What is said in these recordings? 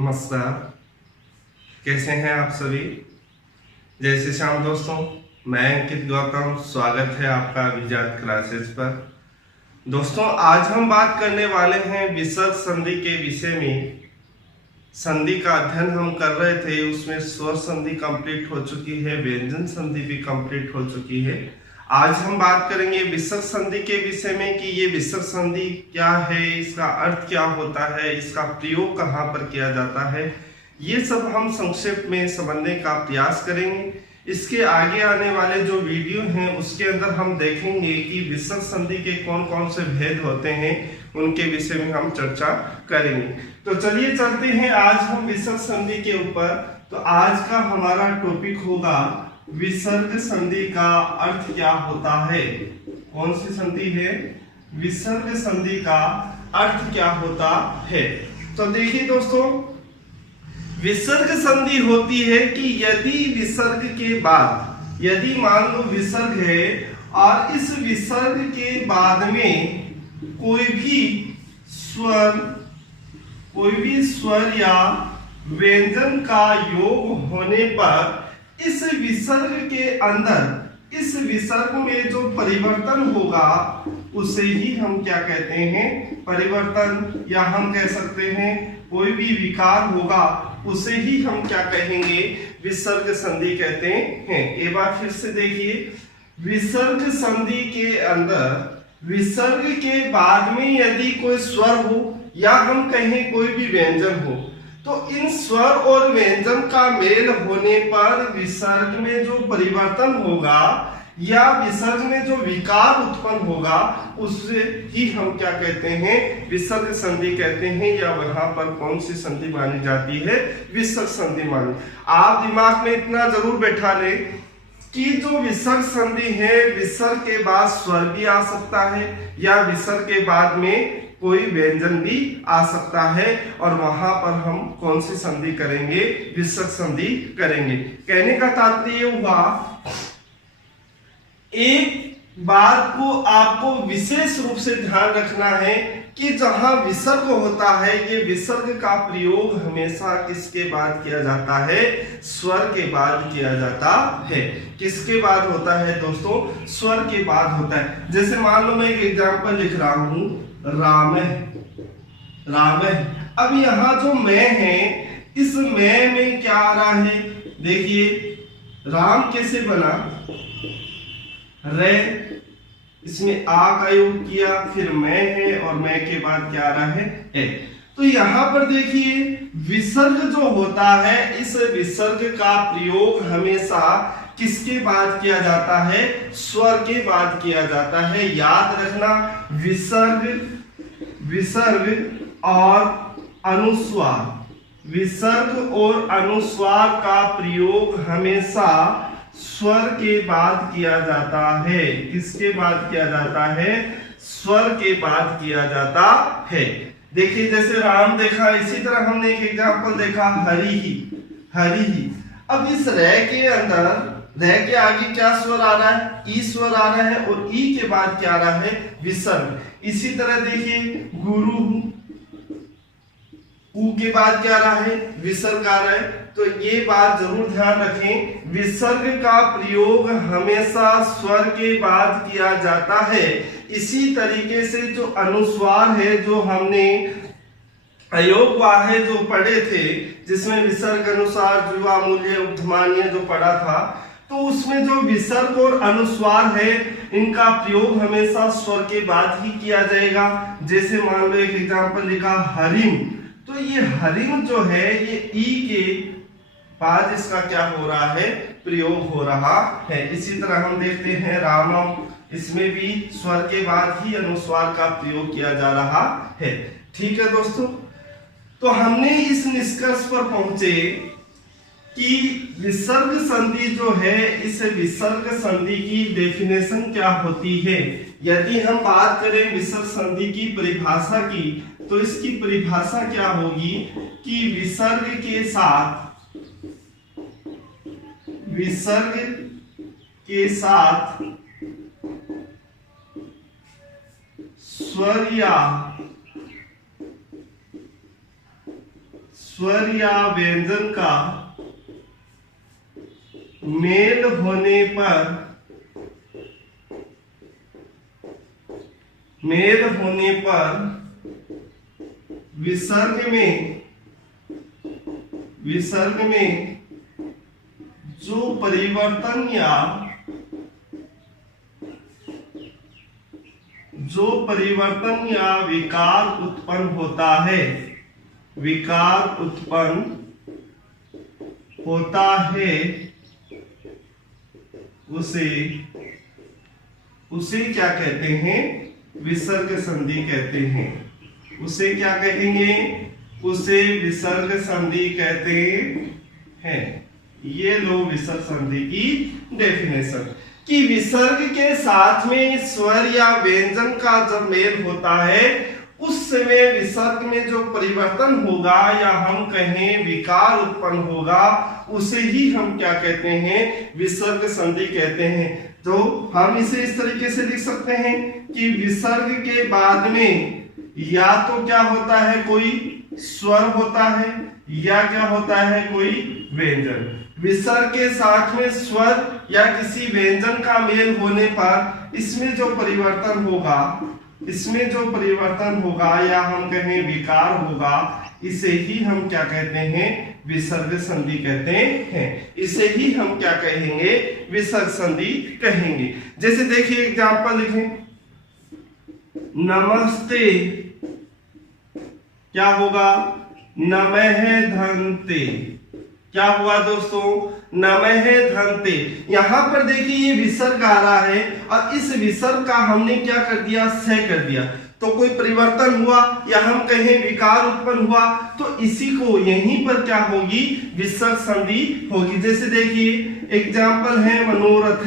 नमस्कार। कैसे हैं आप सभी? जय श्री श्याम दोस्तों, मैं अंकित गौतम, स्वागत है आपका अभिजात क्लासेस पर। दोस्तों, आज हम बात करने वाले हैं विसर्ग संधि के विषय में। संधि का अध्ययन हम कर रहे थे, उसमें स्वर संधि कंप्लीट हो चुकी है, व्यंजन संधि भी कंप्लीट हो चुकी है। आज हम बात करेंगे विसर्ग संधि के विषय में कि ये विसर्ग संधि क्या है, इसका अर्थ क्या होता है, इसका प्रयोग कहाँ पर किया जाता है, ये सब हम संक्षेप में समझने का प्रयास करेंगे। इसके आगे आने वाले जो वीडियो हैं उसके अंदर हम देखेंगे कि विसर्ग संधि के कौन कौन से भेद होते हैं, उनके विषय में हम चर्चा करेंगे। तो चलिए चलते हैं आज हम विसर्ग संधि के ऊपर। तो आज का हमारा टॉपिक होगा विसर्ग संधि का अर्थ क्या होता है। कौन सी संधि है? विसर्ग संधि का अर्थ क्या होता है। तो देखिए दोस्तों, विसर्ग संधि होती है कि यदि विसर्ग के बाद, यदि मान लो विसर्ग है और इस विसर्ग के बाद में कोई भी स्वर या व्यंजन का योग होने पर इस विसर्ग के अंदर, इस विसर्ग में जो परिवर्तन होगा उसे ही हम क्या कहते हैं? परिवर्तन, या हम कह सकते हैं कोई भी विकार होगा उसे ही हम क्या कहेंगे? विसर्ग संधि कहते हैं। एक बार फिर से देखिए, विसर्ग संधि के अंदर विसर्ग के बाद में यदि कोई स्वर हो या हम कहें कोई भी व्यंजन हो, तो इन स्वर और व्यंजन का मेल होने पर विसर्ग में जो परिवर्तन होगा या विसर्ग में जो विकार उत्पन्न होगा उससे ही हम क्या कहते हैं? विसर्ग संधि कहते हैं। या वहां पर कौन सी संधि मानी जाती है? विसर्ग संधि मानी। आप दिमाग में इतना जरूर बैठा ले कि जो विसर्ग संधि है, विसर्ग के बाद स्वर भी आ सकता है या विसर्ग के बाद में कोई व्यंजन भी आ सकता है, और वहां पर हम कौन सी संधि करेंगे? विसर्ग संधि करेंगे। कहने का तात्पर्य हुआ, एक बात को आपको विशेष रूप से ध्यान रखना है कि जहां विसर्ग होता है, ये विसर्ग का प्रयोग हमेशा किसके बाद किया जाता है? स्वर के बाद किया जाता है। किसके बाद होता है दोस्तों? स्वर के बाद होता है। जैसे मान लो मैं एक एग्जांपल लिख रहा हूं, राम है। अब यहां जो मैं है, इस मैं में क्या आ रहा है? देखिए, राम कैसे बना? रे, इसमें आ का योग किया, फिर मैं है और मैं के बाद क्या आ रहा है? ए। तो यहां पर देखिए, विसर्ग जो होता है, इस विसर्ग का प्रयोग हमेशा किसके बाद किया जाता है? स्वर के बाद किया जाता है। याद रखना, विसर्ग और अनुस्वार, विसर्ग और अनुस्वार का प्रयोग हमेशा स्वर के बाद किया जाता है। किसके बाद किया जाता है? स्वर के बाद किया जाता है। देखिए, जैसे राम देखा, इसी तरह हमने एक एग्जांपल देखा, हरि ही। अब इस रे के अंदर, रे के आगे क्या स्वर आ रहा है? ई स्वर आ रहा है, और ई के बाद क्या आ रहा है? विसर्ग। इसी तरह देखिए, गुरु, ऊ के बाद क्या आ रहा है? विसर्ग आ रहा है। तो ये बात जरूर ध्यान रखें, विसर्ग का प्रयोग हमेशा स्वर के बाद किया जाता है। इसी तरीके से जो अनुस्वार है, जो हमने अयोगवाह जो पढ़े थे, जिसमें विसर्ग, अनुस्वार, जुवा, मूल्य, उपधमान्य जो पढ़ा था, तो उसमें जो विसर्ग और अनुस्वार है, इनका प्रयोग हमेशा स्वर के बाद ही किया जाएगा। जैसे मान लो एक एग्जांपल लिखा, हरिम, तो ये हरिम जो है, ये ई के बाद इसका क्या हो रहा है? प्रयोग हो रहा है। इसी तरह हम देखते हैं रामम, इसमें भी स्वर के बाद ही अनुस्वार का प्रयोग किया जा रहा है। ठीक है दोस्तों, तो हमने इस निष्कर्ष पर पहुंचे कि विसर्ग संधि जो है, इस विसर्ग संधि की डेफिनेशन क्या होती है। यदि हम बात करें विसर्ग संधि की परिभाषा की, तो इसकी परिभाषा क्या होगी कि विसर्ग के साथ स्वर या व्यंजन का मेल होने पर विसर्ग में जो परिवर्तन या विकार उत्पन्न होता है उसे क्या कहते हैं? विसर्ग संधि कहते हैं। उसे क्या कहेंगे? उसे विसर्ग संधि कहते हैं। ये लो विसर्ग संधि की डेफिनेशन कि विसर्ग के साथ में स्वर या व्यंजन का जब मेल होता है उस समय विसर्ग में जो परिवर्तन होगा या हम कहें विकार उत्पन्न होगा उसे ही हम क्या कहते हैं? विसर्ग संधि कहते हैं। तो हम इसे इस तरीके से लिख सकते हैं कि विसर्ग के बाद में या तो क्या होता है? कोई स्वर होता है या क्या होता है? कोई व्यंजन। विसर्ग के साथ में स्वर या किसी व्यंजन का मेल होने पर इसमें जो परिवर्तन होगा या हम कहें विकार होगा, इसे ही हम क्या कहते हैं? विसर्ग संधि कहते हैं। इसे ही हम क्या कहेंगे? विसर्ग संधि कहेंगे। जैसे देखिए एग्जांपल लिखें, नमस्ते क्या होगा? नमः धन्ते। क्या हुआ दोस्तों? नमः धन्ते। यहां पर देखिए ये विसर्ग आ रहा है और इस विसर्ग का हमने क्या कर दिया? स कर दिया। तो कोई परिवर्तन हुआ या हम कहें विकार उत्पन्न हुआ तो इसी को यहीं पर क्या होगी? विसर्ग संधि होगी। जैसे देखिए एग्जाम्पल है मनोरथ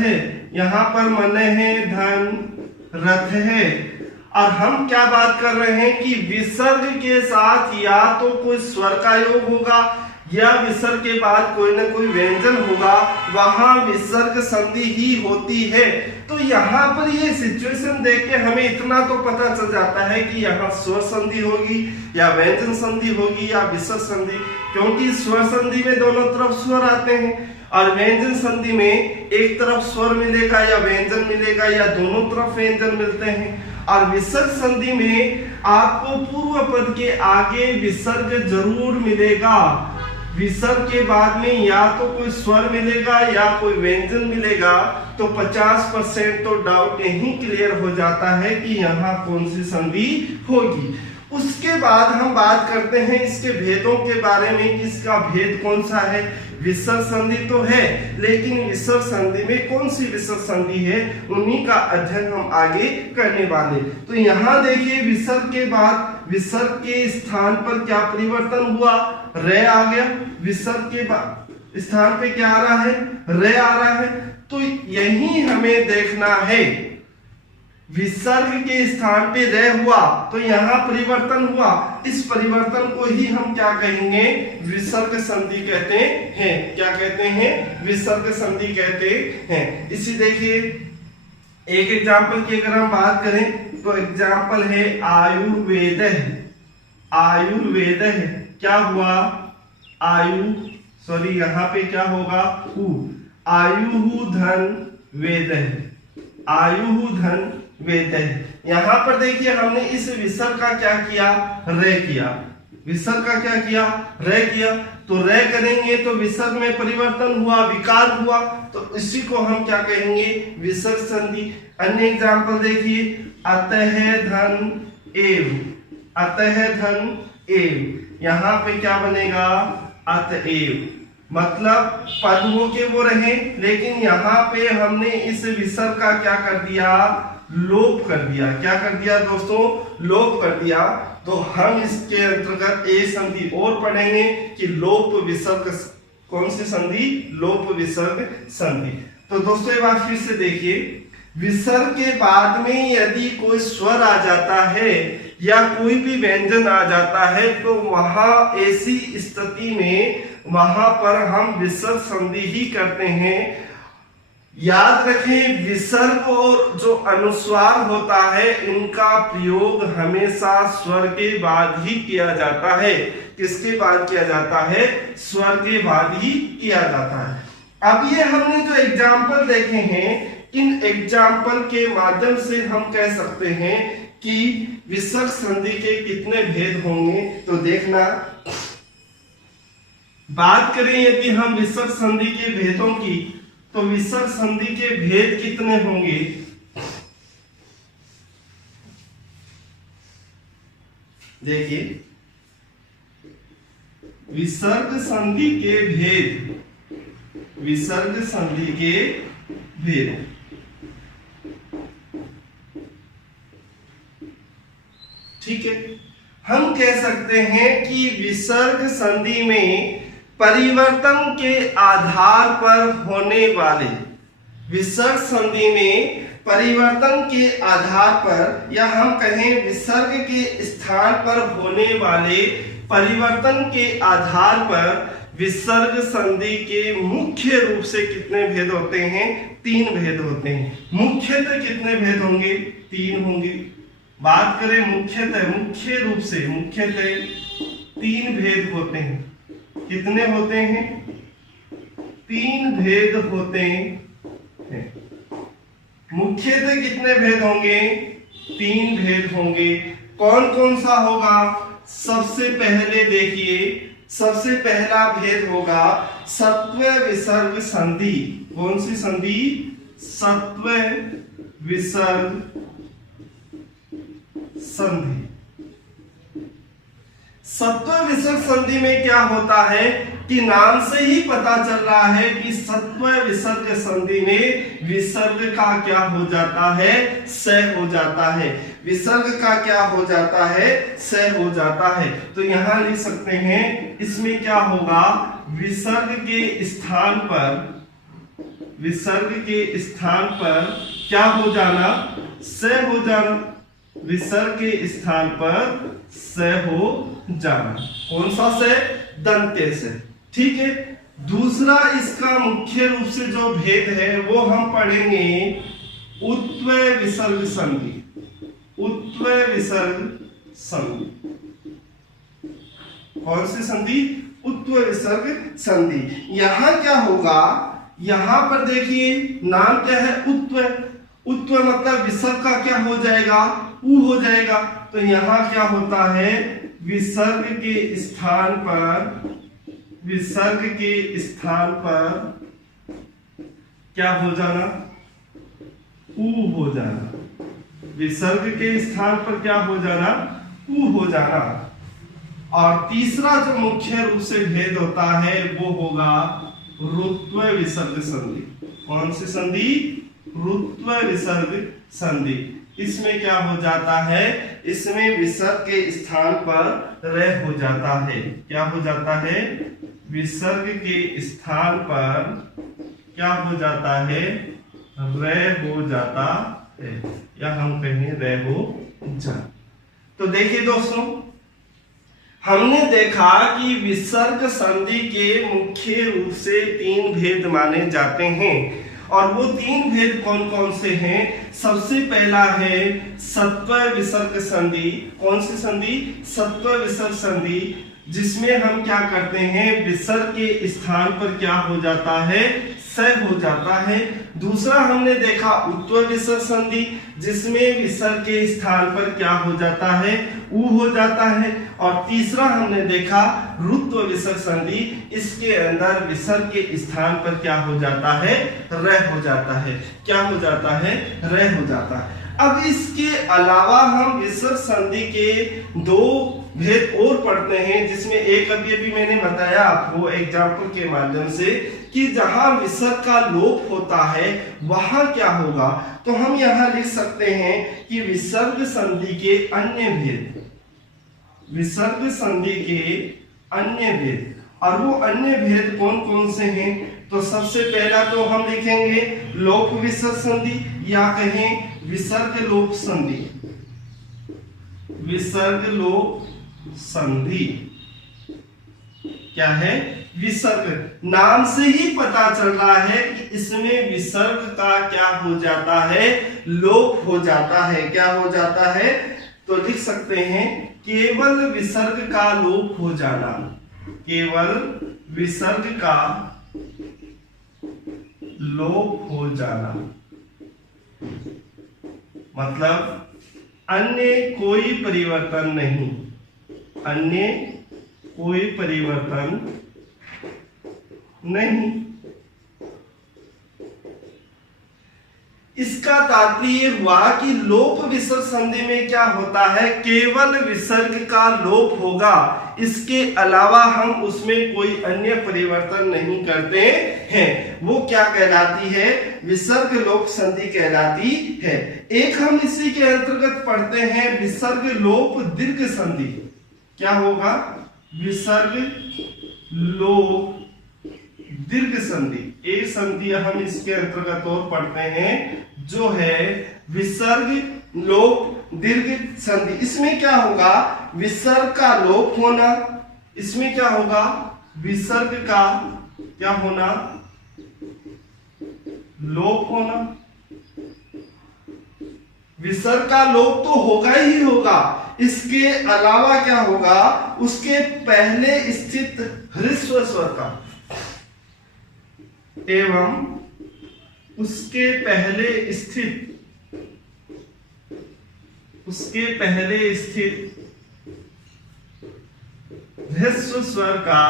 है। यहां पर मन है, धन, रथ है और हम क्या बात कर रहे हैं कि विसर्ग के साथ या तो कोई स्वर का योग होगा या विसर्ग के बाद कोई ना कोई व्यंजन होगा, वहां विसर्ग संधि ही होती है। तो यहाँ पर ये सिचुएशन देख के हमें इतना तो पता चल जाता है कि यहाँ स्वर संधि होगी या व्यंजन संधि होगी या विसर्ग संधि, क्योंकि स्वर संधि में दोनों तरफ स्वर आते हैं और व्यंजन संधि में एक तरफ स्वर मिलेगा या व्यंजन मिलेगा या दोनों तरफ व्यंजन मिलते हैं। और विसर्ग संधि में आपको पूर्व पद के आगे विसर्ग जरूर मिलेगा। विसर्ग के बाद में या तो कोई स्वर मिलेगा या कोई व्यंजन मिलेगा, तो 50% तो डाउट यही क्लियर हो जाता है कि यहाँ कौन सी संधि होगी। उसके बाद हम बात करते हैं इसके भेदों के बारे में, इसका भेद कौन सा है। विसर्ग संधि तो है, लेकिन विसर्ग संधि में कौन सी विसर्ग संधि है उन्हीं का अध्ययन हम आगे करने वाले। तो यहाँ देखिए विसर्ग के बाद विसर्ग के स्थान पर क्या परिवर्तन हुआ? रे आ गया। विसर्ग के बाद स्थान पे क्या आ रहा है? रे आ रहा है। तो यही हमें देखना है, विसर्ग के स्थान पे रे हुआ तो यहाँ परिवर्तन हुआ, इस परिवर्तन को ही हम क्या कहेंगे? विसर्ग संधि कहते हैं। क्या कहते हैं? विसर्ग संधि कहते हैं। इसी देखिए एक एग्जाम्पल की अगर हम बात करें तो एग्जाम्पल है आयुर्वेद। क्या हुआ? यहाँ पे क्या होगा? आयु धन वेद। यहाँ पर देखिए हमने इस विसर्ग का क्या किया? रे किया। विसर्ग का क्या किया? रे किया। तो रे करेंगे तो विसर्ग में परिवर्तन हुआ, विकार हुआ, तो इसी को हम क्या कहेंगे? विसर्ग संधि। अन्य एग्जाम्पल देखिए, अतः धन एव। यहाँ पे क्या बनेगा? अतएव। मतलब पद हो के वो रहे, लेकिन यहाँ पे हमने इस विसर्ग का क्या कर दिया? लोप कर दिया। क्या कर दिया दोस्तों? लोप कर दिया। तो हम इसके अंतर्गत एक संधि और पढ़ेंगे कि लोप विसर्ग कौन सी संधि? लोप विसर्ग संधि। तो दोस्तों एक बार फिर से देखिए, विसर्ग के बाद में यदि कोई स्वर आ जाता है या कोई भी व्यंजन आ जाता है तो वहां ऐसी स्थिति में वहां पर हम विसर्ग संधि ही करते हैं। याद रखें, विसर्ग और जो अनुस्वार होता है इनका प्रयोग हमेशा स्वर के बाद ही किया जाता है। किसके बाद किया जाता है? स्वर के बाद ही किया जाता है। अब ये हमने जो एग्जाम्पल देखे हैं, इन एग्जाम्पल के माध्यम से हम कह सकते हैं कि विसर्ग संधि के कितने भेद होंगे। तो देखना, बात करें यदि हम विसर्ग संधि के भेदों की, तो विसर्ग संधि के भेद कितने होंगे? देखिए, विसर्ग संधि के भेद, विसर्ग संधि के भेद, ठीक है। हम कह सकते हैं कि विसर्ग संधि में परिवर्तन के आधार पर होने वाले, विसर्ग संधि में परिवर्तन के आधार पर, या हम कहें विसर्ग के स्थान पर होने वाले परिवर्तन के आधार पर विसर्ग संधि के मुख्य रूप से कितने भेद होते हैं? 3 भेद होते हैं। मुख्यतः कितने भेद होंगे? 3 होंगे। बात करें मुख्यतः, मुख्य रूप से मुख्यतः 3 भेद होते हैं। कितने होते हैं? 3 भेद होते हैं। मुख्यतः कितने भेद होंगे? 3 भेद होंगे। कौन कौन सा होगा? सबसे पहले देखिए, सबसे पहला भेद होगा सत्व विसर्ग संधि। कौन सी संधि? सत्व विसर्ग संधि। सत्व विसर्ग संधि में क्या होता है कि नाम से ही पता चल रहा है कि सत्व विसर्ग संधि में विसर्ग का क्या हो जाता है? स हो जाता है। विसर्ग का क्या हो जाता है? स हो जाता है। तो यहां लिख सकते हैं, इसमें क्या होगा? विसर्ग के स्थान पर, विसर्ग के स्थान पर क्या हो जाना? स हो जाना। विसर्ग के स्थान पर स हो जाना। कौन सा से? दंते से। ठीक है। दूसरा इसका मुख्य रूप से जो भेद है वो हम पढ़ेंगे उत्व विसर्ग संधि। उत्व विसर्ग संधि। कौन सी संधि? उत्व विसर्ग संधि। यहां क्या होगा? यहां पर देखिए, नाम क्या है? उत्व। उत्व मतलब विसर्ग का क्या हो जाएगा? उ हो जाएगा। तो यहां क्या होता है? विसर्ग के स्थान पर, विसर्ग के स्थान पर क्या हो जाना? उ हो जाना। विसर्ग के स्थान पर क्या हो जाना? उ हो जाना। और तीसरा जो मुख्य रूप से भेद होता है वो होगा रुत्व विसर्ग संधि। कौन सी संधि? रुत्व विसर्ग संधि। इसमें क्या हो जाता है? इसमें विसर्ग के स्थान पर र हो जाता है। क्या हो जाता है? विसर्ग के स्थान पर क्या हो जाता है? र हो जाता है, या हम कहें र हो जा। तो देखिए दोस्तों, हमने देखा कि विसर्ग संधि के मुख्य रूप से 3 भेद माने जाते हैं। और वो 3 भेद कौन कौन से हैं? सबसे पहला है सत्व विसर्ग संधि। कौन सी संधि? सत्व विसर्ग संधि, जिसमें हम क्या करते हैं? विसर्ग के स्थान पर क्या हो जाता है? स हो जाता है। दूसरा हमने देखा उत्व विसर्ग संधि, जिसमें विसर्ग के स्थान पर क्या हो जाता है? उ हो जाता है। और तीसरा हमने देखा रुत्व विसर्ग संधि, इसके अंदर विसर्ग के स्थान पर क्या हो जाता है? र हो जाता है। क्या हो जाता है? र हो जाता है। अब इसके अलावा हम विसर्ग संधि के 2 भेद और पढ़ते हैं, जिसमें एक अभी मैंने बताया आपको एग्जाम्पल के माध्यम से कि जहां विसर्ग का लोप होता है वहां क्या होगा। तो हम यहां लिख सकते हैं कि विसर्ग संधि के अन्य भेद, विसर्ग संधि के अन्य भेद। और वो अन्य भेद कौन कौन से हैं? तो सबसे पहला तो हम लिखेंगे लोप विसर्ग संधि, या कहें विसर्ग लोप संधि। विसर्ग लोप संधि क्या है? विसर्ग। नाम से ही पता चल रहा है कि इसमें विसर्ग का क्या हो जाता है, लोप हो जाता है। क्या हो जाता है? तो लिख सकते हैं केवल विसर्ग का लोप हो जाना। केवल विसर्ग का लोप हो जाना मतलब अन्य कोई परिवर्तन नहीं, अन्य कोई परिवर्तन नहीं। इसका तात्पर्य हुआ कि लोप विसर्ग संधि में क्या होता है, केवल विसर्ग का लोप होगा, इसके अलावा हम उसमें कोई अन्य परिवर्तन नहीं करते हैं। वो क्या कहलाती है? विसर्ग लोप संधि कहलाती है। एक हम इसी के अंतर्गत पढ़ते हैं विसर्ग लोप दीर्घ संधि। क्या होगा? विसर्ग लोप दीर्घ संधि। एक संधि हम इसके अंतर्गत और पढ़ते हैं जो है विसर्ग लोप दीर्घ संधि। इसमें क्या होगा? विसर्ग का लोप होना। इसमें क्या होगा? विसर्ग का क्या होना? लोप होना। विसर्ग का लोप तो होगा ही होगा, इसके अलावा क्या होगा? उसके पहले स्थित ह्रस्व स्वर का एवं उसके पहले स्थित ह्रस्व स्वर का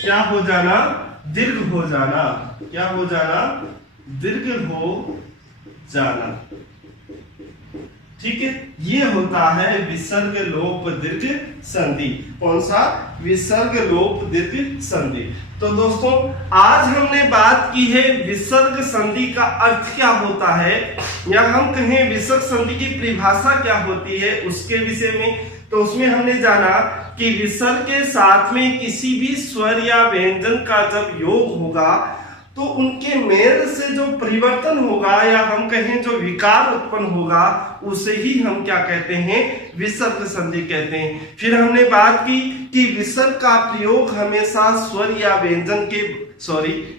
क्या हो जाना? दीर्घ हो जाना। क्या हो जाना? दीर्घ हो जाना। ठीक है, ये होता है विसर्ग लोप दीर्घ संधि। कौन सा? विसर्ग लोप दीर्घ संधि। तो दोस्तों आज हमने बात की है विसर्ग संधि का अर्थ क्या होता है, या हम कहें विसर्ग संधि की परिभाषा क्या होती है उसके विषय में। तो उसमें हमने जाना कि विसर्ग के साथ में किसी भी स्वर या व्यंजन का जब योग होगा तो उनके मेल से जो परिवर्तन होगा या हम कहें जो विकार उत्पन्न होगा उसे ही हम क्या कहते हैं? विसर्ग संधि कहते हैं। फिर हमने बात की कि विसर्ग का प्रयोग हमेशा स्वर या व्यंजन के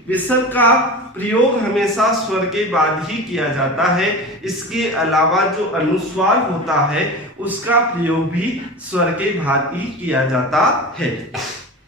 विसर्ग का प्रयोग हमेशा स्वर के बाद ही किया जाता है। इसके अलावा जो अनुस्वार होता है उसका प्रयोग भी स्वर के बाद ही किया जाता है।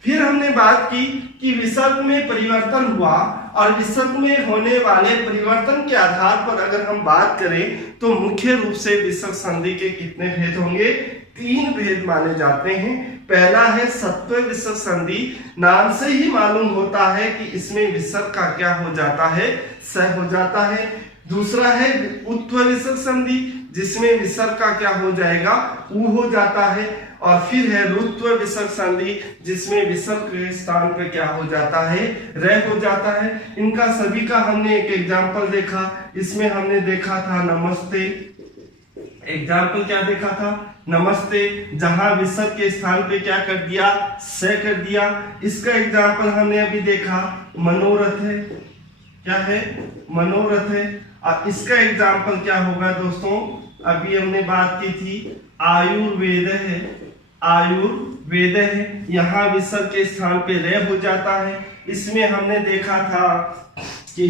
फिर हमने बात की कि विसर्ग में परिवर्तन हुआ और विसर्ग में होने वाले परिवर्तन के आधार पर अगर हम बात करें तो मुख्य रूप से विसर्ग संधि के कितने भेद होंगे? 3 भेद माने जाते हैं। पहला है सत्व विसर्ग संधि। नाम से ही मालूम होता है कि इसमें विसर्ग का क्या हो जाता है? स हो जाता है। दूसरा है उत्व विसर्ग संधि जिसमें विसर्ग का क्या हो जाएगा? ऊ हो जाता है। और फिर है रुत्व विसर्ग संधि जिसमें विसर्ग के स्थान पे क्या हो जाता है? रह हो जाता है। इनका सभी का हमने एक एग्जाम्पल देखा। इसमें हमने देखा था नमस्ते। एग्जाम्पल क्या देखा था? नमस्ते, जहां विसर्ग के स्थान पे क्या कर दिया? से कर दिया। इसका एग्जाम्पल हमने अभी देखा मनोरथ है। क्या है? मनोरथ है। और इसका एग्जाम्पल क्या होगा दोस्तों? अभी हमने बात की थी आयुर्वेद है। आयुर्वेद है, यहाँ विसर्ग के स्थान पे रह हो जाता है। इसमें हमने देखा था कि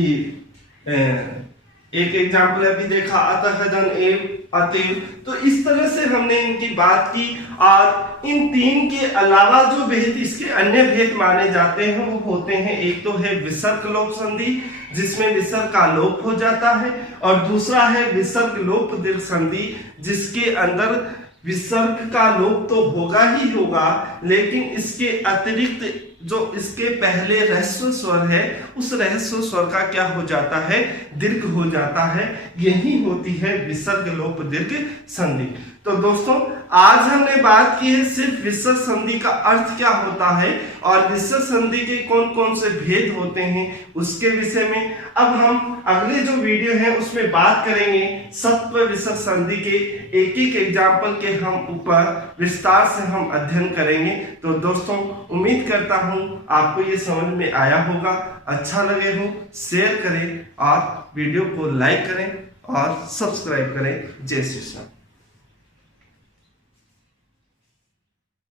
एक एग्जाम्पल अभी देखा अतः जन एव अतिव। तो इस तरह से हमने इनकी बात की। और इन 3 के अलावा जो भेद इसके अन्य भेद माने जाते हैं वो होते हैं, एक तो है विसर्ग लोप संधि जिसमें विसर्ग का लोप हो जाता है, और दूसरा है विसर्ग लोप दीर्घ संधि जिसके अंदर विसर्ग का लोप तो होगा ही होगा, लेकिन इसके अतिरिक्त जो इसके पहले ह्रस्व स्वर है उस ह्रस्व स्वर का क्या हो जाता है? दीर्घ हो जाता है। यही होती है विसर्ग लोप दीर्घ संधि। तो दोस्तों आज हमने बात की है सिर्फ विसर्ग संधि का अर्थ क्या होता है और विसर्ग संधि के कौन कौन से भेद होते हैं उसके विषय में। अब हम अगले जो वीडियो है उसमें बात करेंगे सत्व विसर्ग संधि के एक एक एग्जाम्पल के हम ऊपर विस्तार से हम अध्ययन करेंगे। तो दोस्तों उम्मीद करता हूं आपको ये समझ में आया होगा। अच्छा लगे हो शेयर करें और वीडियो को लाइक करें और सब्सक्राइब करें। जय श्री कृष्ण।